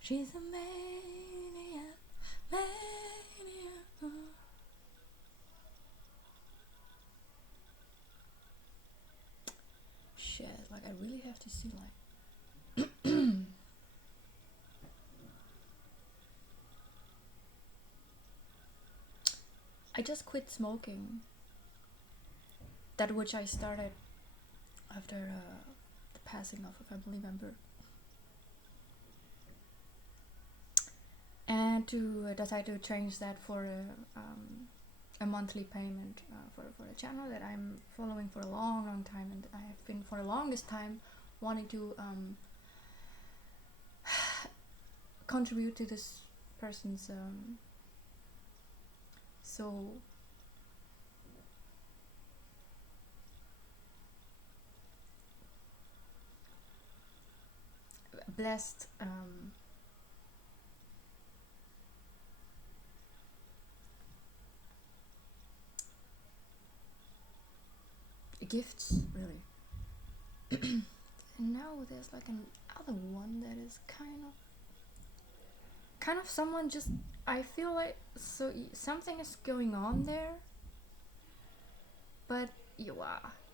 She's a maniac, maniac. Shit, like I really have to see like I just quit smoking. That which I started after the passing of a family member. And to decide to change that for a monthly payment for a channel that I'm following for a long time, and I have been for the longest time wanting to contribute to this person's so blessed gifts, really. And now there's like another one that is kind of someone just, I feel like something is going on there, but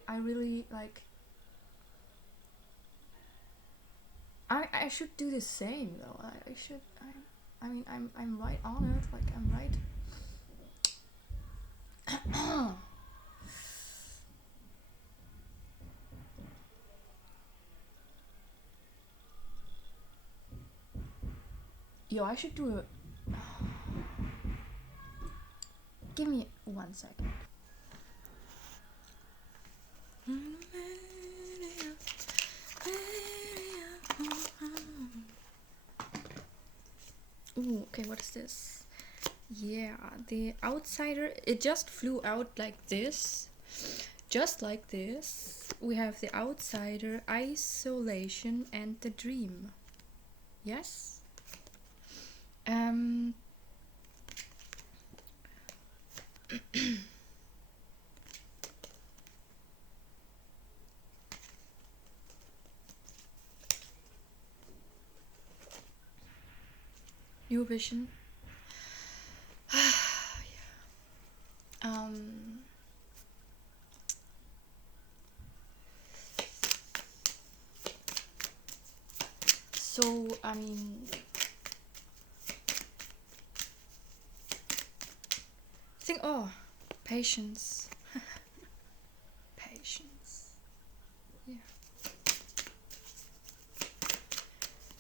I really like, I should do the same though. I should, I mean I'm right on it, like I'm right. I should do it. Give me 1 second. Ooh, okay, what is this? Yeah, the outsider. It just flew out like this. Just like this. We have the outsider, isolation, and the dream. Yes? New vision. So, I mean, patience. Patience. Yeah.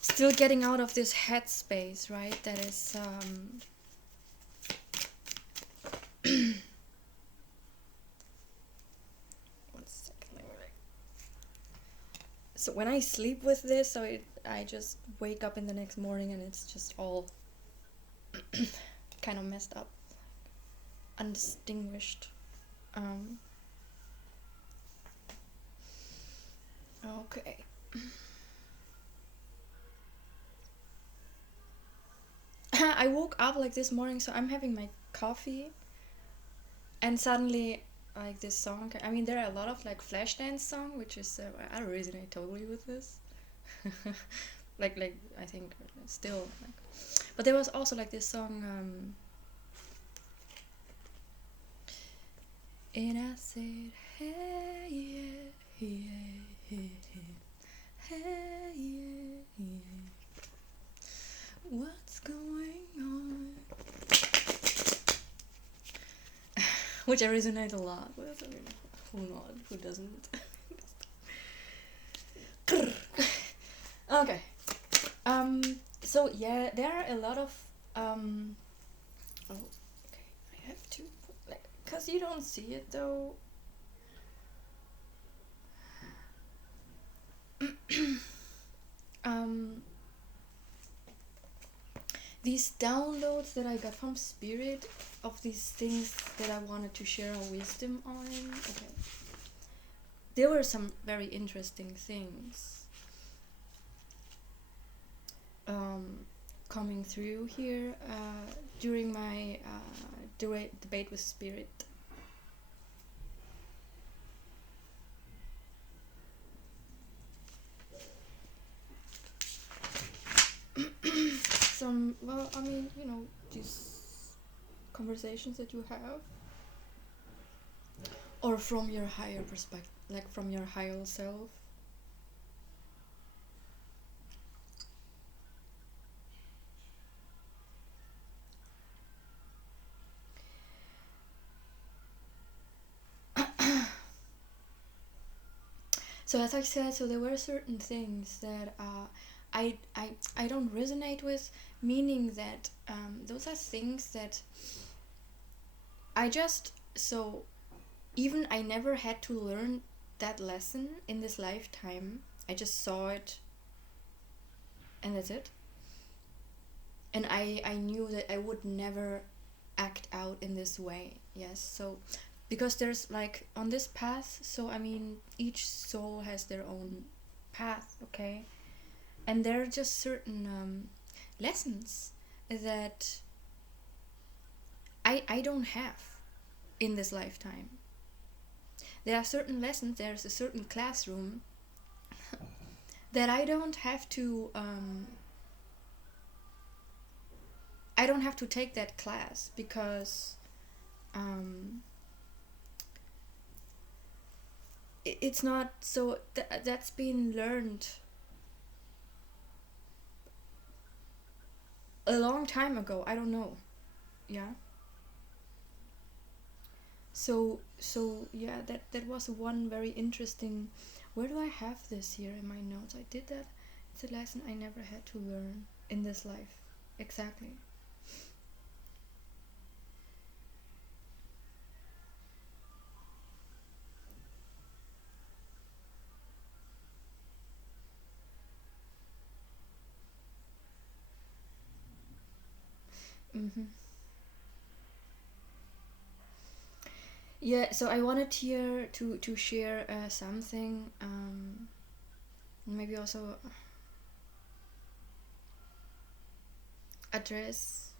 Still getting out of this headspace, right? That is, 1 second. So when I sleep with this, I just wake up in the next morning and it's just all kind of messed up, undistinguished. Okay. I woke up like this morning, so I'm having my coffee, and suddenly like this song. I mean, there are a lot of like Flashdance song, which is I don't resonate totally with this. like I think still like, but there was also like this song. And I said, hey yeah, hey hey hey yeah, yeah. What's going on? Which I resonate a lot with. I mean, who not? Who doesn't? Okay. So yeah, there are a lot of oh, okay. I have to like, cause you don't see it though. These downloads that I got from Spirit of these things that I wanted to share our wisdom on. Okay. There were some very interesting things coming through here during my debate with Spirit. from, these conversations that you have, or from your higher perspective, like from your higher self? So as I said, so there were certain things that I don't resonate with, meaning that those are things that I just, so even I never had to learn that lesson in this lifetime. I just saw it, and that's it. And I knew that I would never act out in this way. Yes, so because there's like on this path, so I mean each soul has their own path, okay? And there are just certain lessons that I don't have in this lifetime. There are certain lessons, there's a certain classroom that I don't have to take that class because it's not so that's been learned a long time ago. I don't know. Yeah. So yeah, that was one very interesting. Where do I have this here in my notes? I did that. It's a lesson I never had to learn in this life. Exactly. Mm-hmm. Yeah, so I wanted here to share something, maybe also address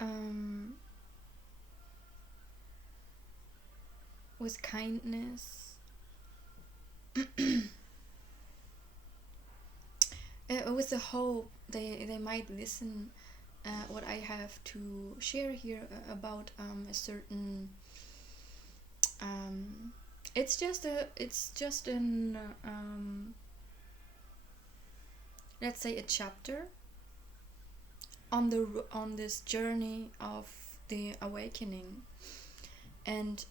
um, with kindness, with the hope they might listen what I have to share here about a certain. Um, it's just an let's say a chapter on this journey of the awakening, and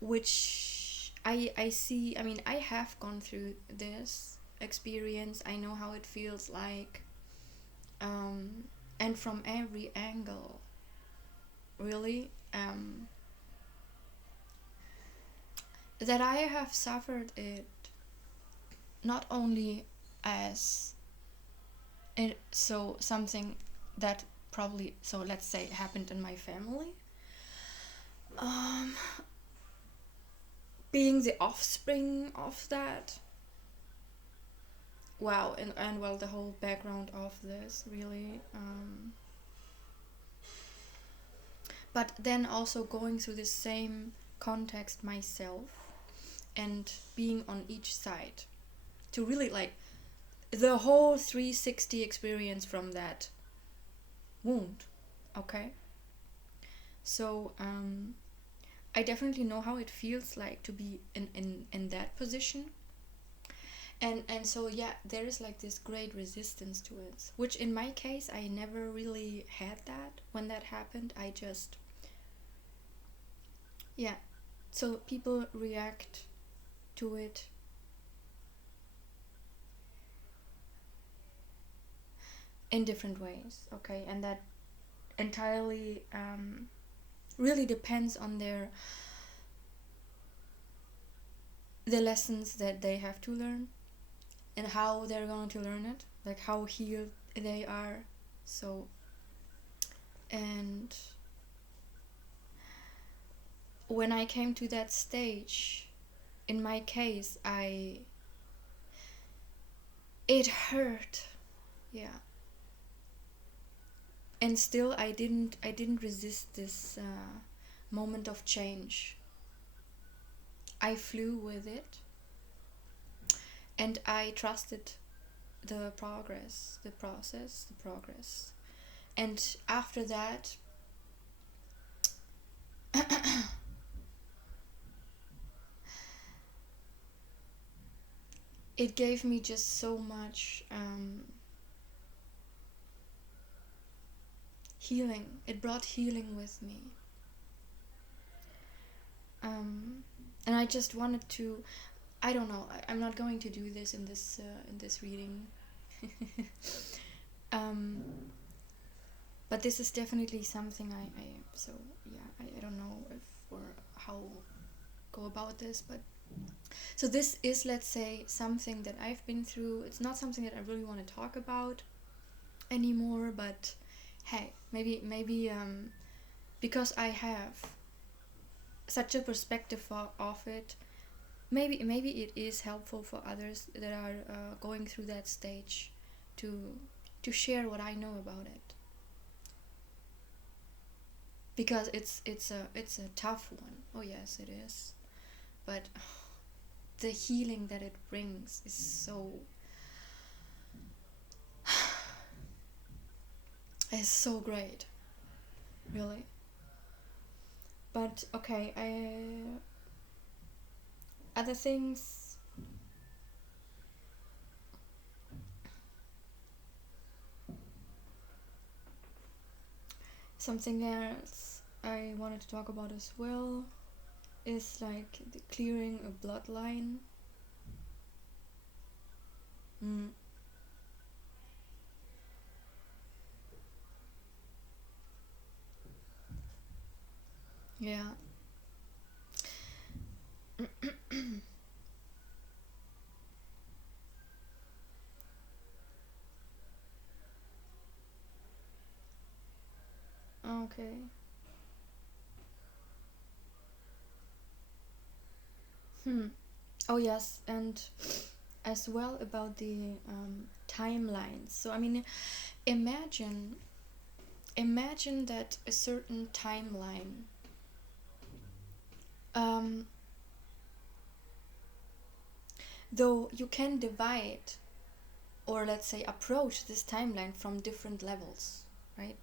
which I see. I mean, I have gone through this experience. I know how it feels like, and from every angle, really. That I have suffered it not only as it, so something that probably, so let's say, happened in my family, um, being the offspring of that. Wow, and well, the whole background of this really, but then also going through the same context myself and being on each side to really like the whole 360 experience from that wound. Okay, so I definitely know how it feels like to be in that position, and so yeah, there is like this great resistance to it, which in my case I never really had that when that happened. I just, yeah, so people react to it in different ways, okay, and that entirely really depends on the lessons that they have to learn and how they're going to learn it, like how healed they are. So, and when I came to that stage, in my case, it hurt, yeah, and still I didn't resist this moment of change. I flew with it, and I trusted the progress, the process, the progress. And after that, it gave me just so much healing. It brought healing with me. And I just wanted to, I don't know, I'm not going to do this in this reading. But this is definitely something I so yeah, I don't know if or how go about this, but so this is, let's say, something that I've been through. It's not something that I really want to talk about anymore, but hey, maybe because I have such a perspective of it, maybe it is helpful for others that are going through that stage to share what I know about it, because it's a tough one. Oh yes, it is, but the healing that it brings is so great, really. But okay, other things. Something else I wanted to talk about as well is like the clearing a bloodline. Mm. Yeah. Okay. Hmm. Oh yes, and as well about the timelines. So I mean, imagine imagine that a certain timeline, um, though you can divide, or let's say approach this timeline from different levels, right?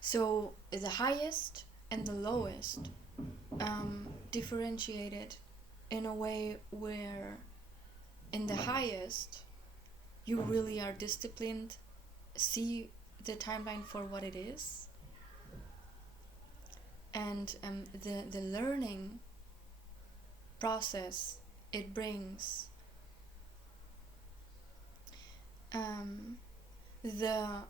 So the highest and the lowest, differentiated in a way where in the highest you really are disciplined, see the timeline for what it is, and the learning process it brings, the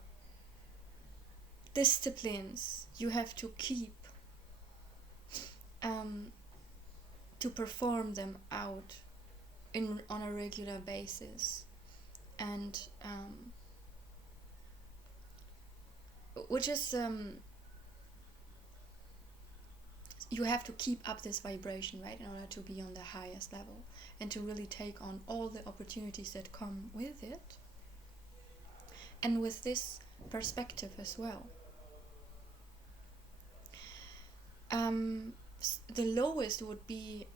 disciplines you have to keep to perform them out on a regular basis, and which is you have to keep up this vibration, right, in order to be on the highest level and to really take on all the opportunities that come with it, and with this perspective as well. The lowest would be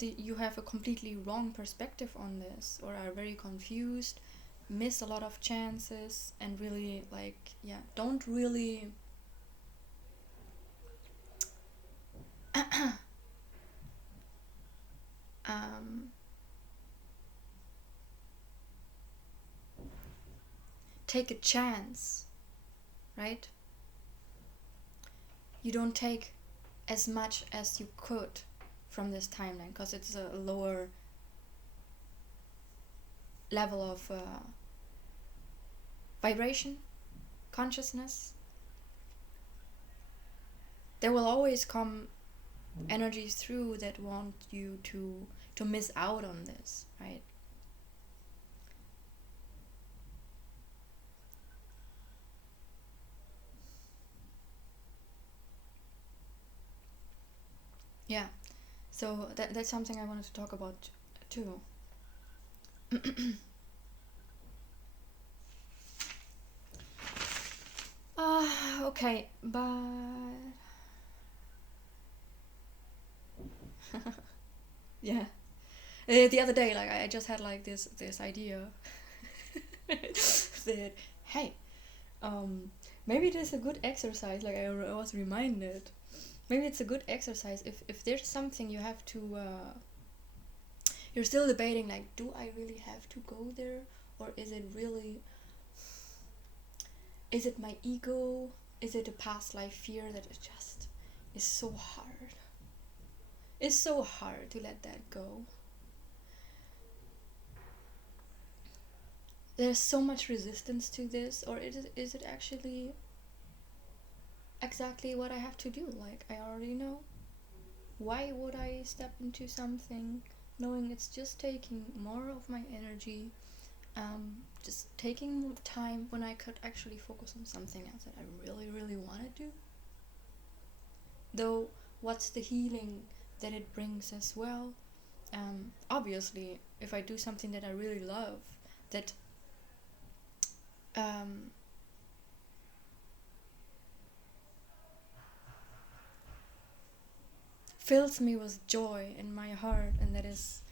you have a completely wrong perspective on this, or are very confused, miss a lot of chances, and really don't really take a chance, right? You don't take as much as you could from this timeline because it's a lower level of vibration, consciousness. There will always come energies through that want you to miss out on this, right? Yeah, so that's something I wanted to talk about too. Okay, but yeah, The other day, like I just had like this idea that, hey, um, maybe it is a good exercise. Like I was reminded, maybe it's a good exercise if there's something you have to. You're still debating, like, do I really have to go there, or is it really? Is it my ego? Is it a past life fear that it just is so hard? It's so hard to let that go. There's so much resistance to this, or is it actually exactly what I have to do? Like, I already know. Why would I step into something knowing it's just taking more of my energy, just taking more time when I could actually focus on something else that I really, really want to do? Though, what's the healing that it brings as well? Obviously, if I do something that I really love, that um, fills me with joy in my heart, and that is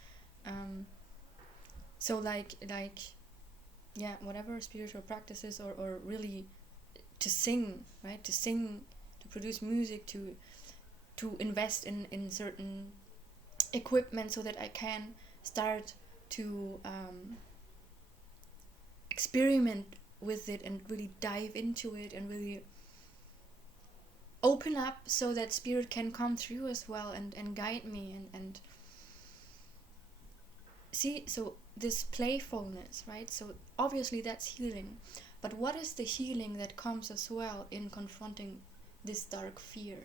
um, so like yeah, whatever spiritual practices, or really to sing, right, to sing, to produce music, to invest in certain equipment so that I can start to experiment with it and really dive into it and really open up so that spirit can come through as well and guide me and see. So this playfulness, right, so obviously that's healing, but what is the healing that comes as well in confronting this dark fear?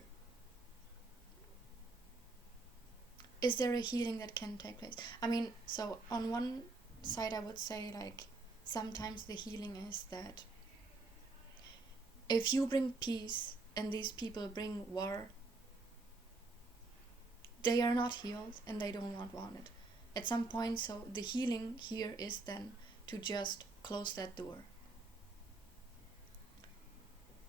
Is there a healing that can take place? I mean, so on one side I would say, like, sometimes the healing is that if you bring peace and these people bring war, they are not healed and they don't want it at some point. So the healing here is then to just close that door.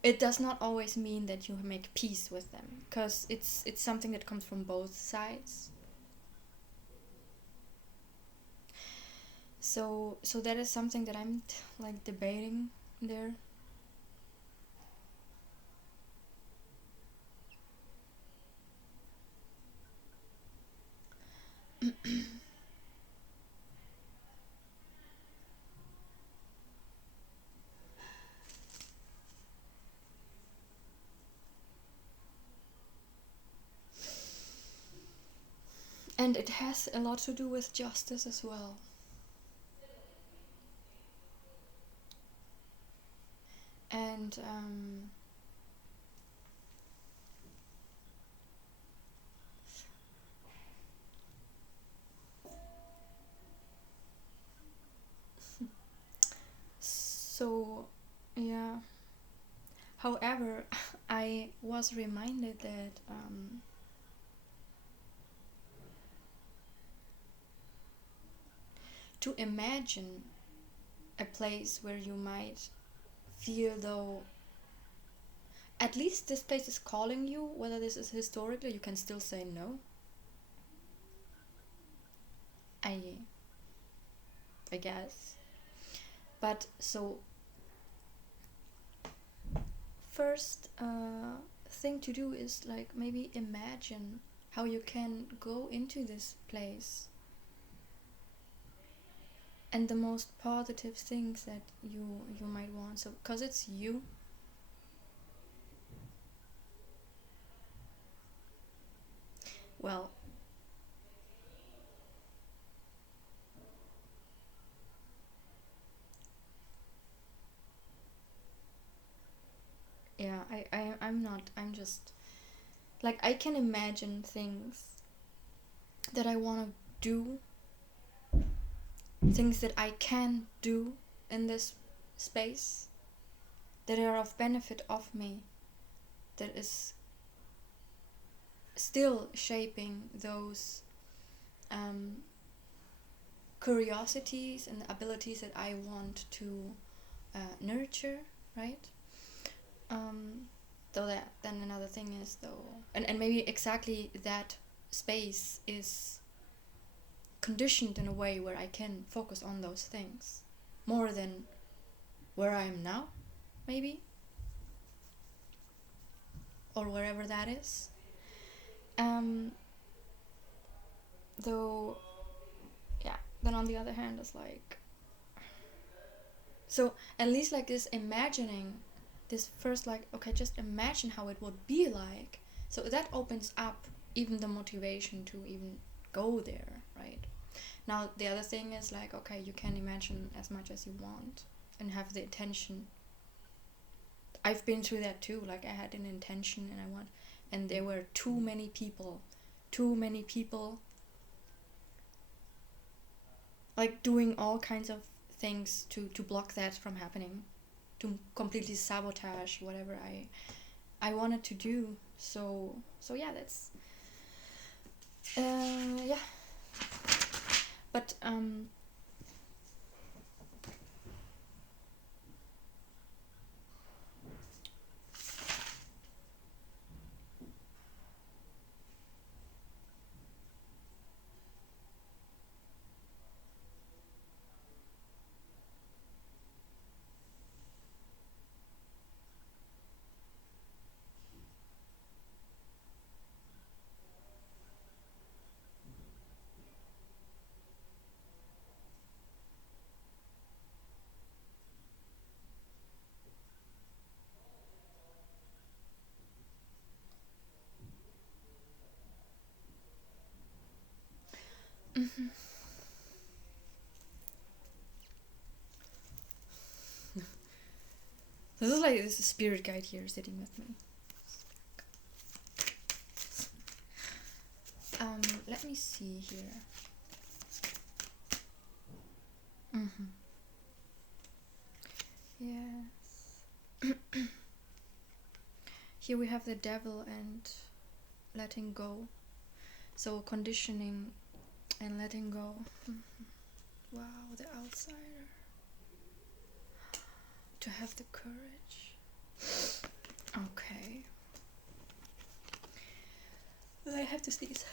It does not always mean that you make peace with them, because it's something that comes from both sides. So that is something that I'm like debating there. And it has a lot to do with justice as well. And so, yeah. However, I was reminded that to imagine a place where you might feel, though, at least this place is calling you, whether this is historically, you can still say no. I I guess. But so, first thing to do is, like, maybe imagine how you can go into this place and the most positive things that you might want. So because it's you, well, yeah, I'm not, I'm just, like, I can imagine things that I want to do, things that I can do in this space that are of benefit of me, that is still shaping those um, curiosities and abilities that I want to nurture, right? Um, though that, then another thing is, though, and maybe exactly that space is conditioned in a way where I can focus on those things more than where I am now, maybe, or wherever that is. Though, yeah, then on the other hand, it's like, so at least like this imagining, this first, like, okay, just imagine how it would be like. So that opens up even the motivation to even go there, right? Now the other thing is like, okay, you can imagine as much as you want and have the intention. I've been through that too. Like I had an intention and there were too many people like doing all kinds of things to block that from happening, to completely sabotage whatever I wanted to do. So yeah, that's yeah. But this is like this spirit guide here sitting with me. Let me see here. Yes. Here we have the devil and letting go. So conditioning and letting go. Wow, the outsider. To have the courage. Okay. I have to sneeze.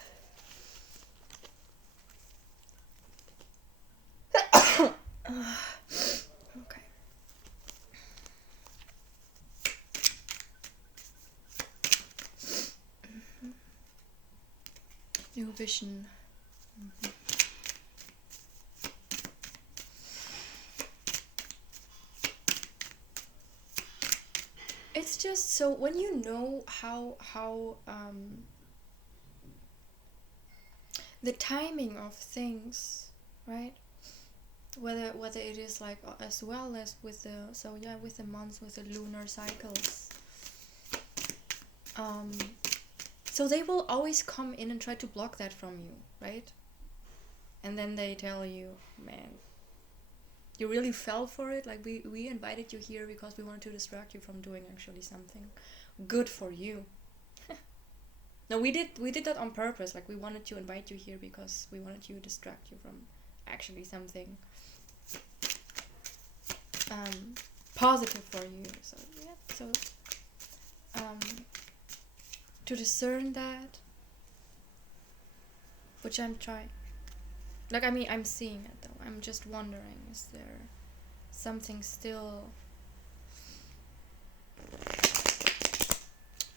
Okay. New vision. It's just so when you know how the timing of things, right? Whether it is like as well as with the months, with the lunar cycles. So they will always come in and try to block that from you, right? And then they tell you, man, you really fell for it. Like we invited you here because we wanted to distract you from doing actually something good for you. No, we did that on purpose. Like we wanted to invite you here because we wanted to distract you from actually something positive for you. So yeah, so to discern that, which I'm trying. Like, I mean, I'm seeing it though. I'm just wondering, is there something still?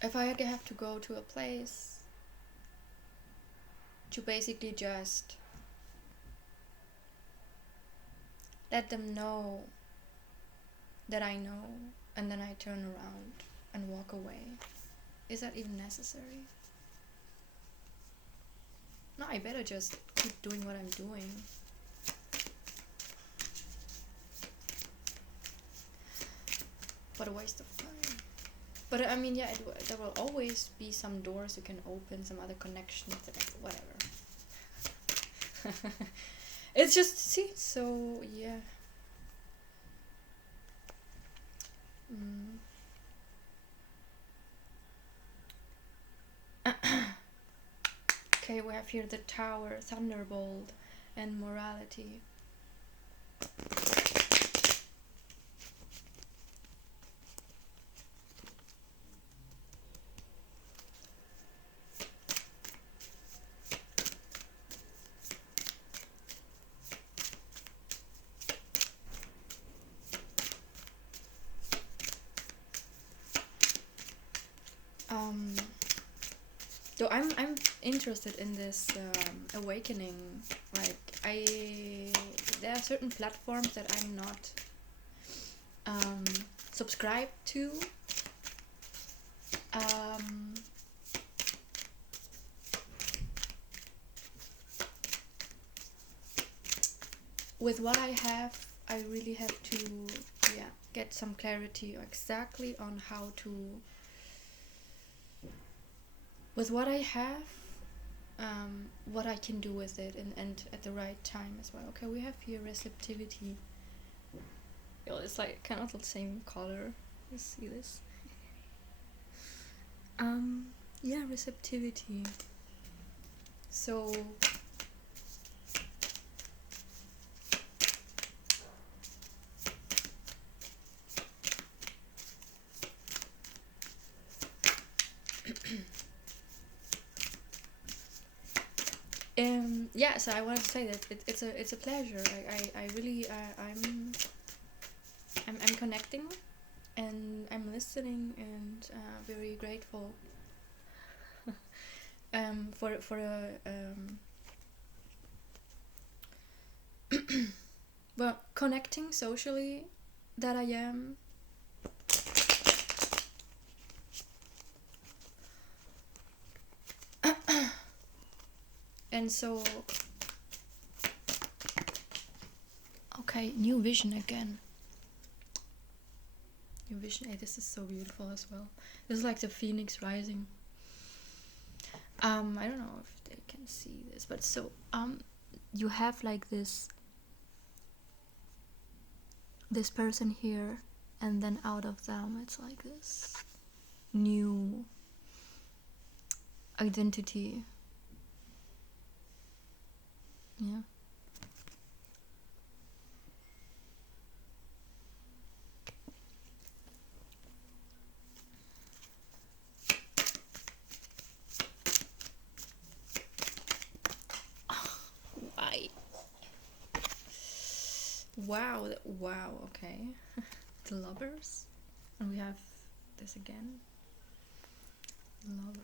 If I have to go to a place to basically just let them know that I know, and then I turn around and walk away, is that even necessary? No, I better just keep doing what I'm doing. What a waste of time. But I mean, yeah, there will always be some doors you can open, some other connections, whatever. It's just, see, so, yeah. Okay, we have here the Tower, Thunderbolt, and Morality. Um, though I'm interested in this awakening. Like there are certain platforms that I'm not um, subscribed to. Um, with what I have, I really have to, yeah, get some clarity exactly on how to. With what I have, what I can do with it, and at the right time as well. Okay, we have here receptivity. Well, it's like kind of the same color. You see this? Yeah, receptivity. So yeah, so I wanted to say that it's a pleasure. I really I'm connecting, and I'm listening, and very grateful for well, connecting socially that I am. And so, okay, new vision again. New vision. Hey, this is so beautiful as well. This is like the phoenix rising. I don't know if they can see this, but so you have like this person here, and then out of them it's like this new identity. Yeah. Why? Wow. Wow. Okay. The lovers, and we have this again. Lovers.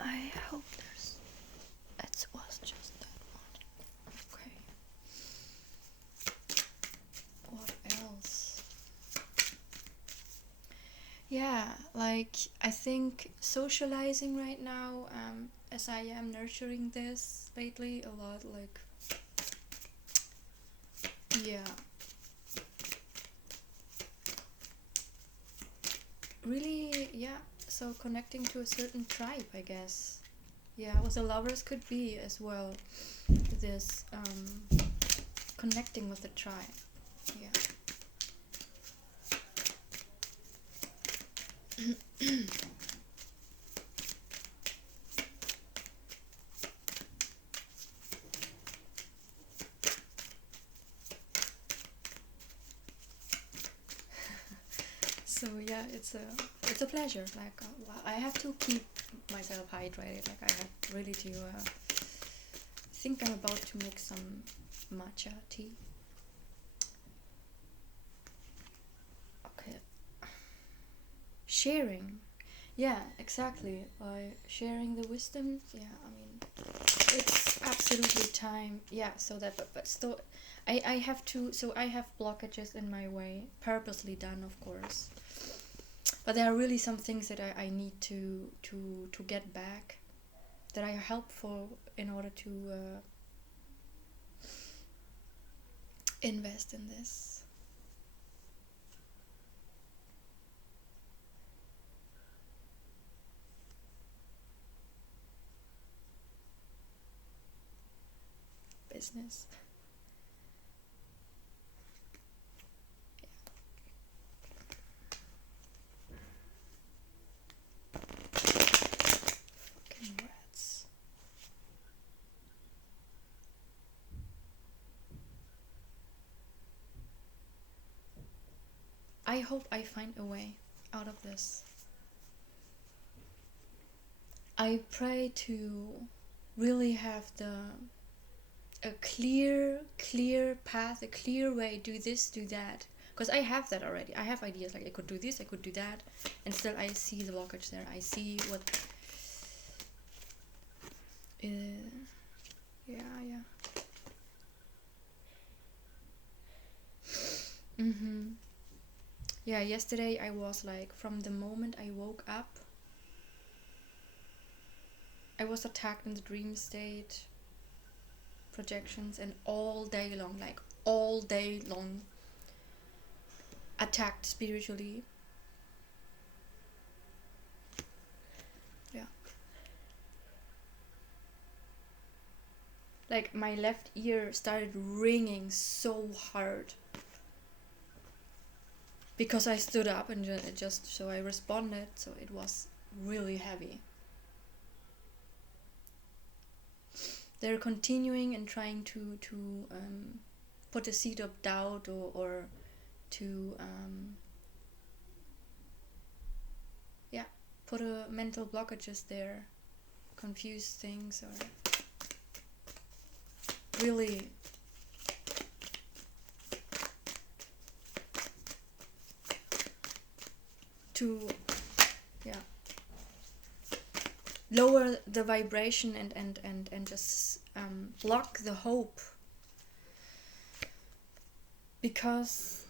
I hope it was just that one. Okay. What else? Yeah, like I think socializing right now, as I am nurturing this lately a lot, like, yeah, really, yeah. So connecting to a certain tribe, I guess. Yeah, what the lovers could be as well. This connecting with the tribe. Yeah. So yeah, it's a pleasure. Like I have to keep myself hydrated. Like I have really to think I'm about to make some matcha tea. Okay. Sharing. Yeah, exactly. Like sharing the wisdom. Yeah, I mean, it's absolutely time. Yeah, so that, but still, I have to. So I have blockages in my way, purposely done, of course. But there are really some things that I need to get back, that are helpful in order to invest in this. Business. Fucking rats. I hope I find a way out of this. I pray to really have the a clear path, a clear way, do this, do that, because I have that already. I have ideas like I could do this, I could do that, and still I see the blockage there. I see what yeah. Mm-hmm. Yeah, yesterday I was like, from the moment I woke up, I was attacked in the dream state, projections, and all day long, like all day long, attacked spiritually. Yeah. Like my left ear started ringing so hard because I stood up and just so I responded, so it was really heavy. They're continuing and trying to put a seed of doubt or to put a mental blockages there, confuse things, or really to lower the vibration and just block the hope, because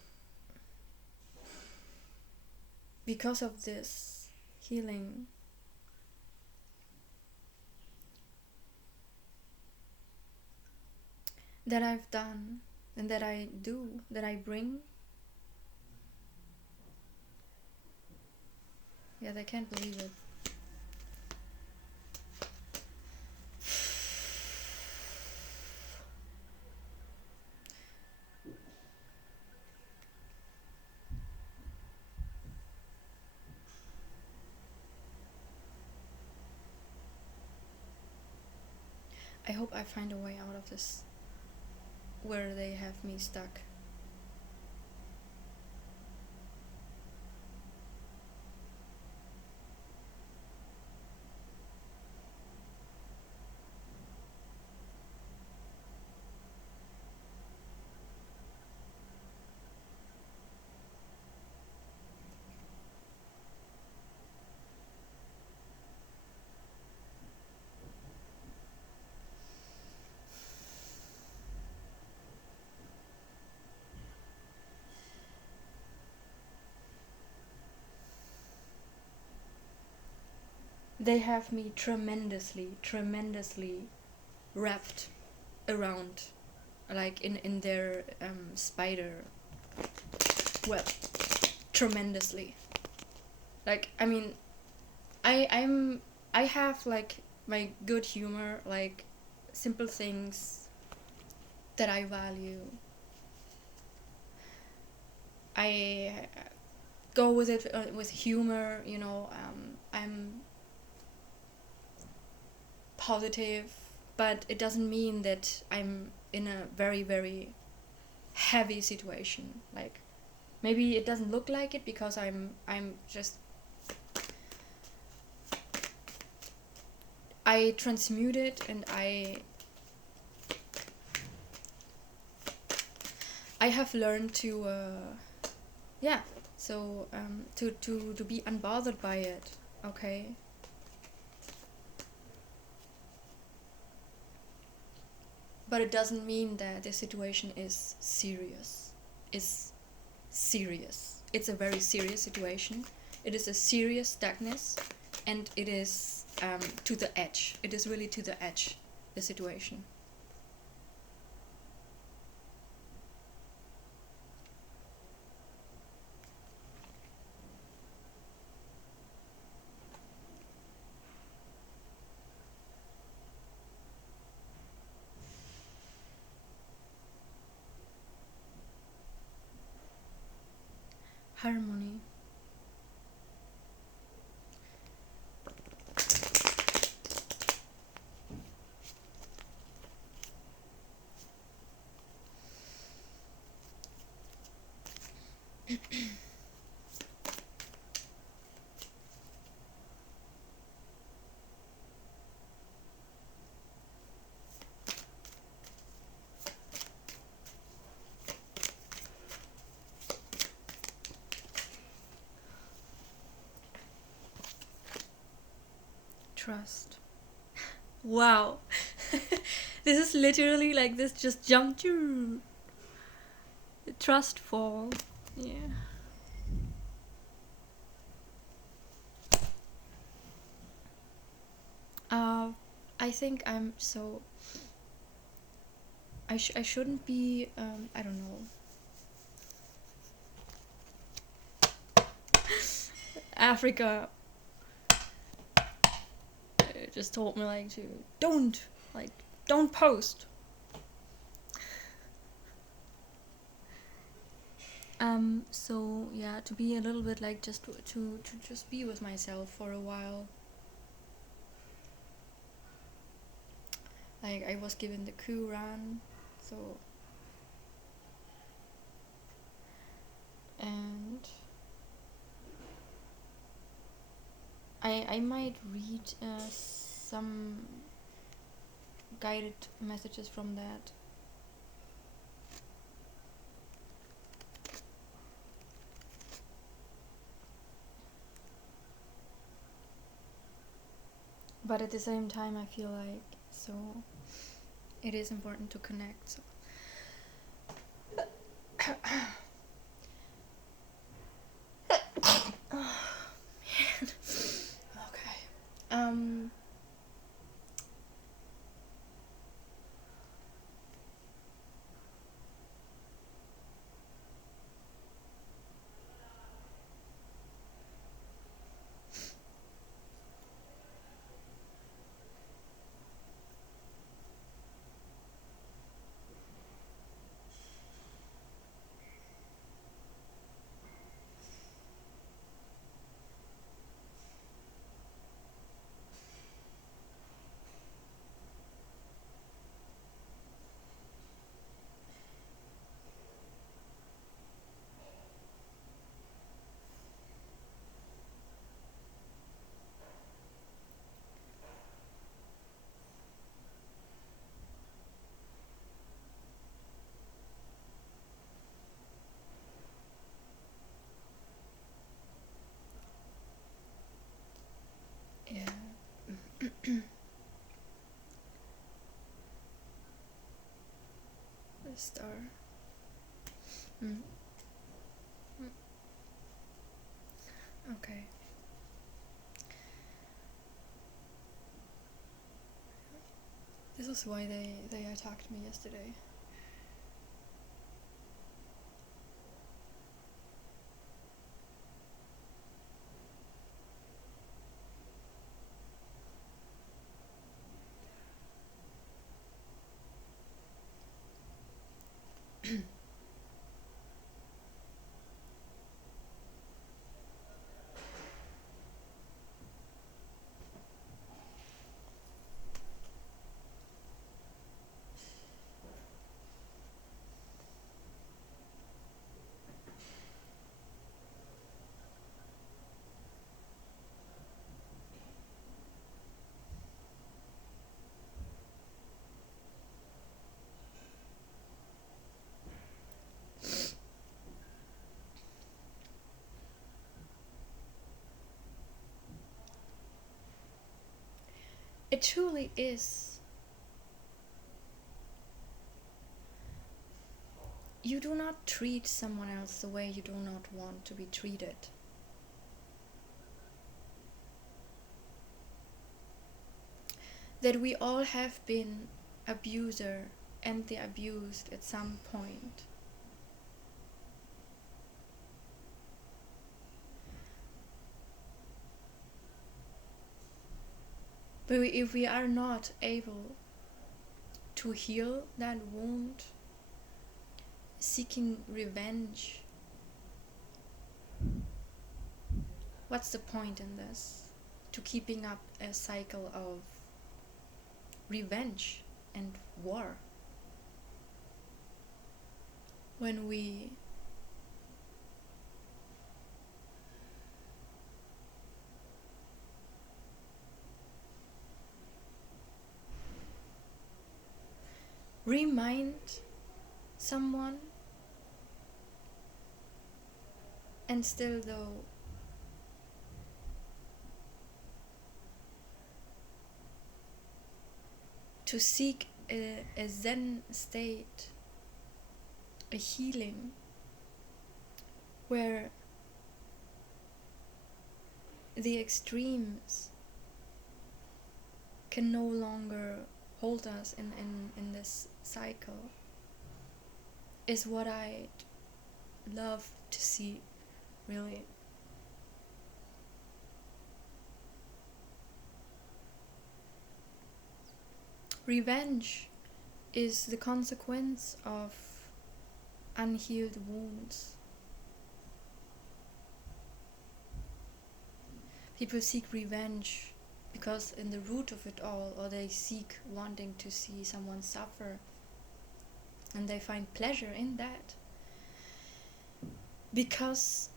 of this healing that I've done and that I do, that I bring. Yeah, they can't believe it. I hope I find a way out of this, where they have me stuck. They have me tremendously wrapped around, like in their spider web, tremendously. Like, I mean, I have like my good humor, like simple things that I value. I go with it with humor, I'm positive, but it doesn't mean that I'm in a very, very heavy situation. Like, maybe it doesn't look like it because I'm just, I transmute it, and I have learned to to be unbothered by it. Okay. But it doesn't mean that the situation is serious. It's serious. It's a very serious situation. It is a serious darkness, and it is to the edge. It is really to the edge, the situation. Harmony. Trust. Wow. This is literally like this just jumped to trust fall. Yeah. Uh, I think I'm so. I shouldn't be. I don't know. Africa just told me like to like don't post. So yeah, to be a little bit like just to just be with myself for a while. Like I was given the Quran, so and I might read some guided messages from that. But at the same time, I feel like so it is important to connect. So. Oh, man. Okay. Yeah. The star. Mm. Mm. Okay. This is why they attacked me yesterday. It truly is. You do not treat someone else the way you do not want to be treated. That we all have been abuser and the abused at some point. But if we are not able to heal that wound, seeking revenge, what's the point in this? To keeping up a cycle of revenge and war. When we remind someone and still though to seek a Zen state, a healing, where the extremes can no longer hold us in this cycle, is what I'd love to see, really. Revenge is the consequence of unhealed wounds. People seek revenge because in the root of it all, or they seek wanting to see someone suffer, and they find pleasure in that because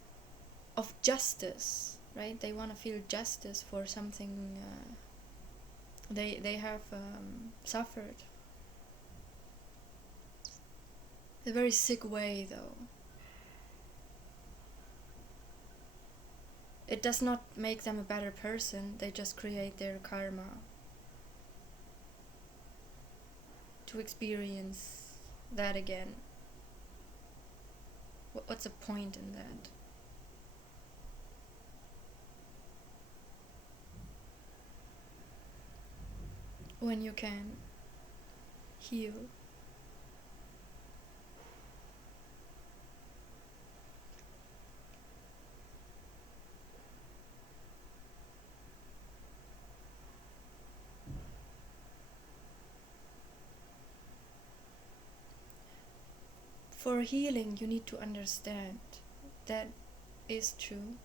of justice, right? They want to feel justice for something they have suffered. A very sick way, though. It does not make them a better person, they just create their karma to experience that again. What's the point in that? When you can heal. For healing, you need to understand that is true.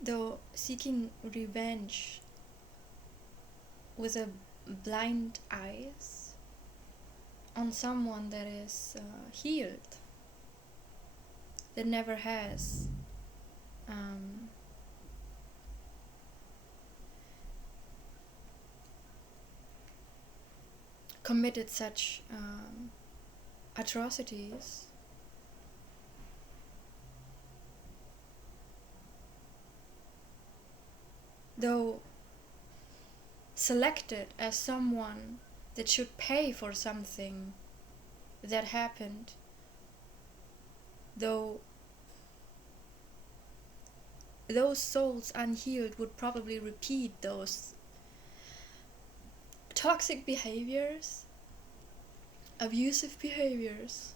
Though seeking revenge with a blind eyes on someone that is healed, that never has committed such atrocities, though selected as someone that should pay for something that happened, though those souls unhealed would probably repeat those toxic behaviors, abusive behaviors.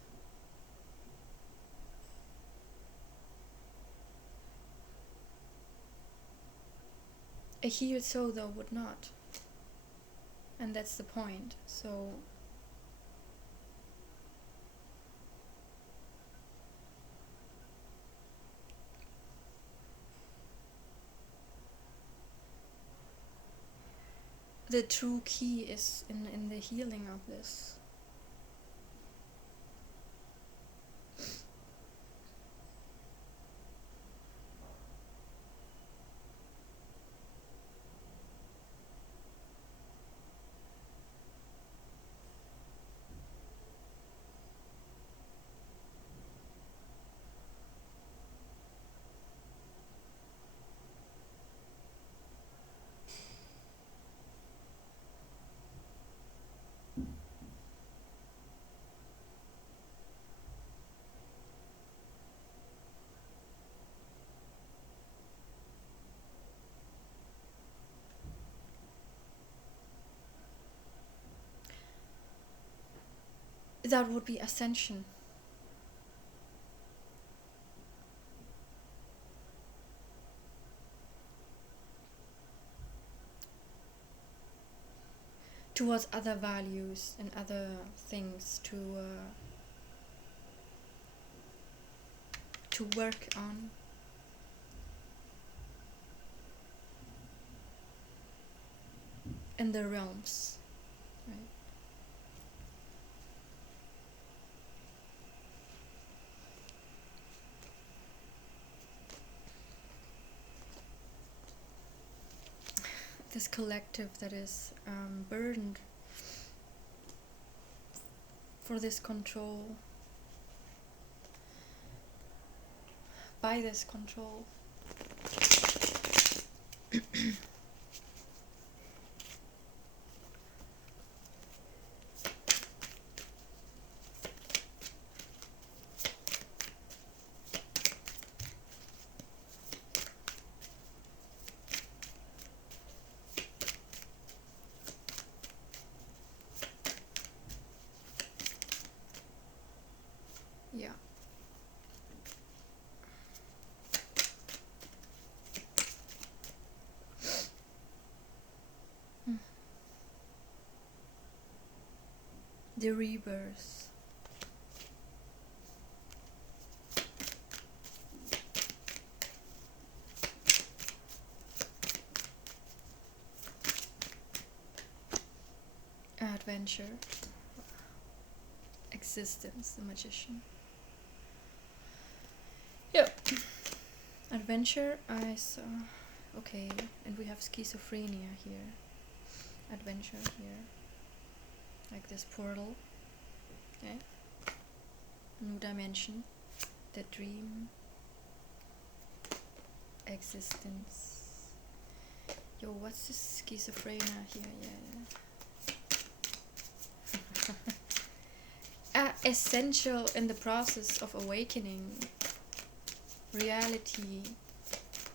A healed soul, though, would not. And that's the point. So the true key is in the healing of this. That would be ascension. Towards other values and other things to work on. In the realms, right? This collective that is burdened for this control, by this control. Yeah. The rebirth. Adventure. Existence, the magician. Yep. Adventure, I saw. Okay, and we have schizophrenia here. Adventure here. Like this portal. Okay. New dimension. The dream. Existence. Yo, what's this schizophrenia here? Yeah. Essential in the process of awakening. Reality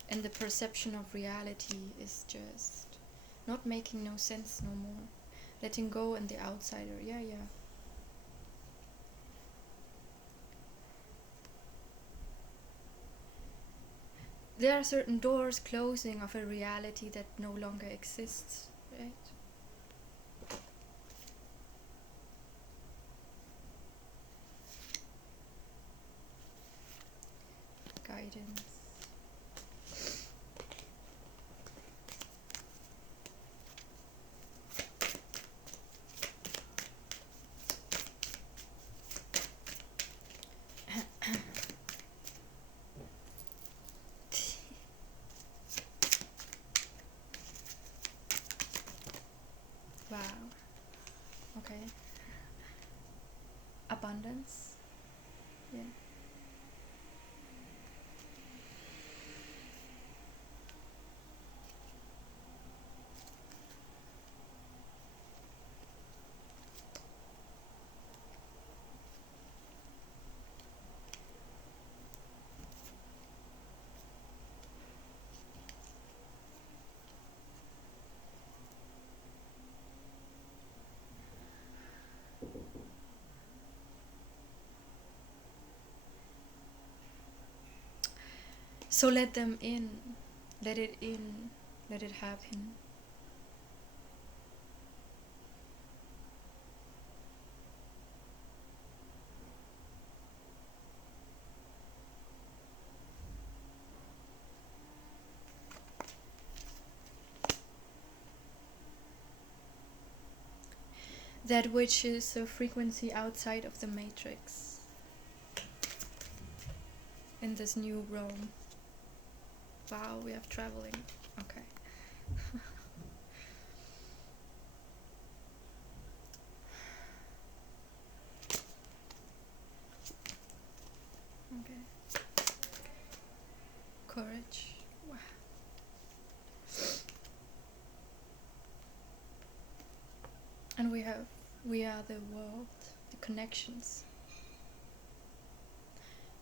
and the perception of reality is just not making no sense no more. Letting go and the outsider. Yeah. There are certain doors closing of a reality that no longer exists, right? Guidance. Wow. Okay. Abundance. Yeah. So let them in. Let it in. Let it happen. That which is a frequency outside of the matrix. In this new realm. Wow, we have traveling. Okay. Okay. Courage. Wow. And we are the world, the connections.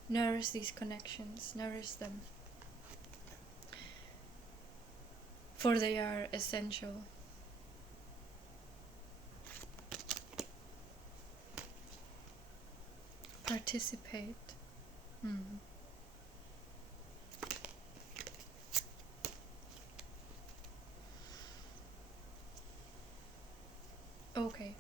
Nourish these connections, nourish them. For they are essential. Participate. Okay.